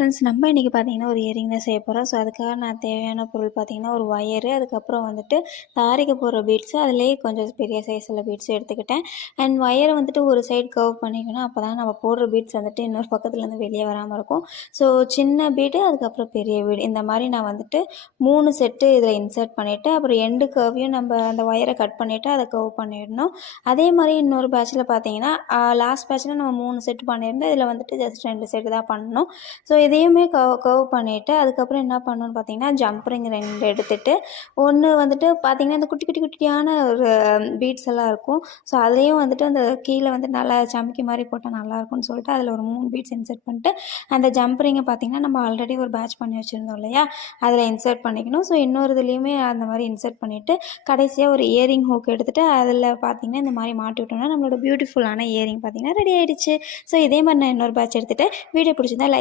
Friends, நம்ம இன்றைக்கி பார்த்தீங்கன்னா ஒரு இயரிங் தான் செய்ய போகிறோம். ஸோ அதுக்காக நான் தேவையான பொருள் பார்த்தீங்கன்னா ஒரு ஒயரு, அதுக்கப்புறம் வந்துட்டு தாரிக்கு போடுற பீட்ஸு, அதுலேயே கொஞ்சம் பெரிய சைஸில் பீட்ஸும் எடுத்துக்கிட்டேன். அண்ட் ஒயரை வந்துட்டு ஒரு சைடு கர்வ் பண்ணிக்கணும். அப்போ தான் நம்ம போடுற பீட்ஸ் வந்துட்டு இன்னொரு பக்கத்துலேருந்து வெளியே வராமல் இருக்கும். ஸோ சின்ன பீடு, அதுக்கப்புறம் பெரிய பீடு, இந்த மாதிரி நான் வந்துட்டு 3 செட்டு இதில் இன்சர்ட் பண்ணிவிட்டு, அப்புறம் எண்டு கர்வையும் நம்ம அந்த ஒயரை கட் பண்ணிவிட்டு அதை கர்வ் பண்ணிடணும். அதே மாதிரி இன்னொரு பேட்சில் பார்த்தீங்கன்னா லாஸ்ட் பேட்சில் நம்ம 3 செட்டு பண்ணியிருந்தோம். இதில் வந்துட்டு ஜஸ்ட் 2 செட்டு தான் பண்ணணும். ஸோ இதையுமே கர்வ் பண்ணிவிட்டு அதுக்கப்புறம் என்ன பண்ணணும்னு பார்த்தீங்கன்னா ஜம்ப் ரிங் 2 எடுத்துகிட்டு, ஒன்று வந்துட்டு பார்த்தீங்கன்னா இந்த குட்டி குட்டி குட்டியான ஒரு பீட்ஸ் எல்லாம் இருக்கும். ஸோ அதையும் வந்துட்டு அந்த கீழே வந்து நல்லா சமைக்கி மாதிரி போட்டால் நல்லாயிருக்கும்னு சொல்லிட்டு அதில் ஒரு 3 பீட்ஸ் இன்சர்ட் பண்ணிட்டு, அந்த ஜம்ப் ரிங்கை பார்த்தீங்கன்னா நம்ம ஆல்ரெடி ஒரு பேட்ச் பண்ணி வச்சுருந்தோம் இல்லையா, அதில் இன்சர்ட் பண்ணிக்கணும். ஸோ இன்னொரு இதுலேயுமே அந்த மாதிரி இன்சர்ட் பண்ணிவிட்டு கடைசியாக ஒரு இயரிங் ஹூக் எடுத்துகிட்டு அதில் பார்த்தீங்கன்னா இந்த மாதிரி மாட்டி விட்டோம்னா நம்மளோட பியூட்டிஃபுல்லான இயரிங் பார்த்தீங்கன்னா ரெடி ஆகிடுச்சு. ஸோ இதே மாதிரி நான் இன்னொரு பேட்ச் எடுத்துகிட்டு வீடியோ பிடிச்சிருந்தா